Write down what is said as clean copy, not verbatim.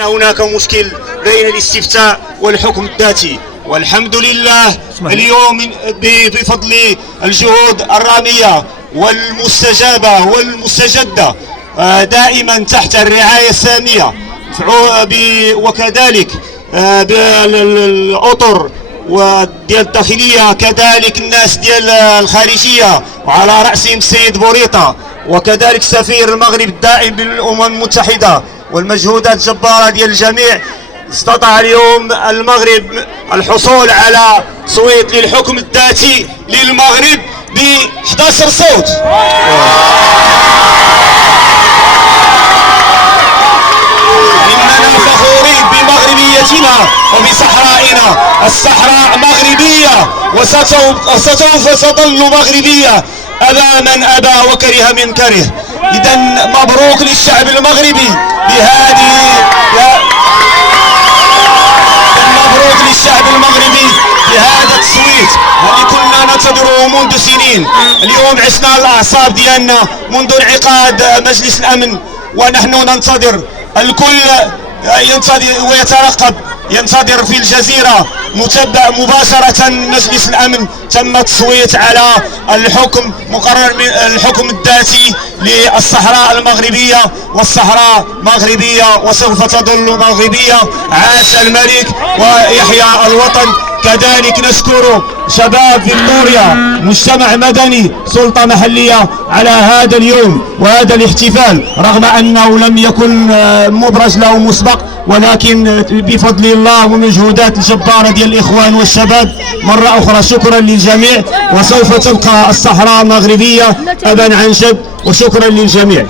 هناك مشكل بين الاستفتاء والحكم الذاتي، والحمد لله اليوم بفضل الجهود الرامية والمستجابة والمستجدة دائما تحت الرعاية السامية، وكذلك بالأطر وديال الداخلية، كذلك الناس ديال الخارجية وعلى رأسهم السيد بوريطة، وكذلك سفير المغرب الدائم بالأمم المتحدة، والمجهودات الجبارة ديال الجميع، استطاع اليوم المغرب الحصول على تصويت للحكم الذاتي للمغرب ب 11 صوت. إننا فخورين بمغربيتنا وبصحرائنا، الصحراء مغربية وسوف تظل مغربية أبى من أبى وكره من كره. إذا مبروك للشعب المغربي مبروك للشعب المغربي بهذا التصويت اللي كنا ننتظره منذ سنين. اليوم عشنا الأعصاب ديالنا منذ انعقاد مجلس الأمن، ونحن ننتظر، الكل ينتظر ويترقب، ينتظر في الجزيرة متابع مباشرة مجلس الأمن تم التصويت على الحكم، مقرر الحكم الذاتي للصحراء المغربية، والصحراء مغربية وسوف تظل مغربية. عاش الملك ويحيى الوطن. كذلك نشكر شباب فيكتوريا، مجتمع مدني، سلطة محلية على هذا اليوم وهذا الاحتفال، رغم أنه لم يكن مبرز له مسبق، ولكن بفضل الله ومجهودات الجبارة ديال الإخوان والشباب. مرة أخرى شكرا للجميع، وسوف تبقى الصحراء مغربية أبا عن جد، وشكرا للجميع.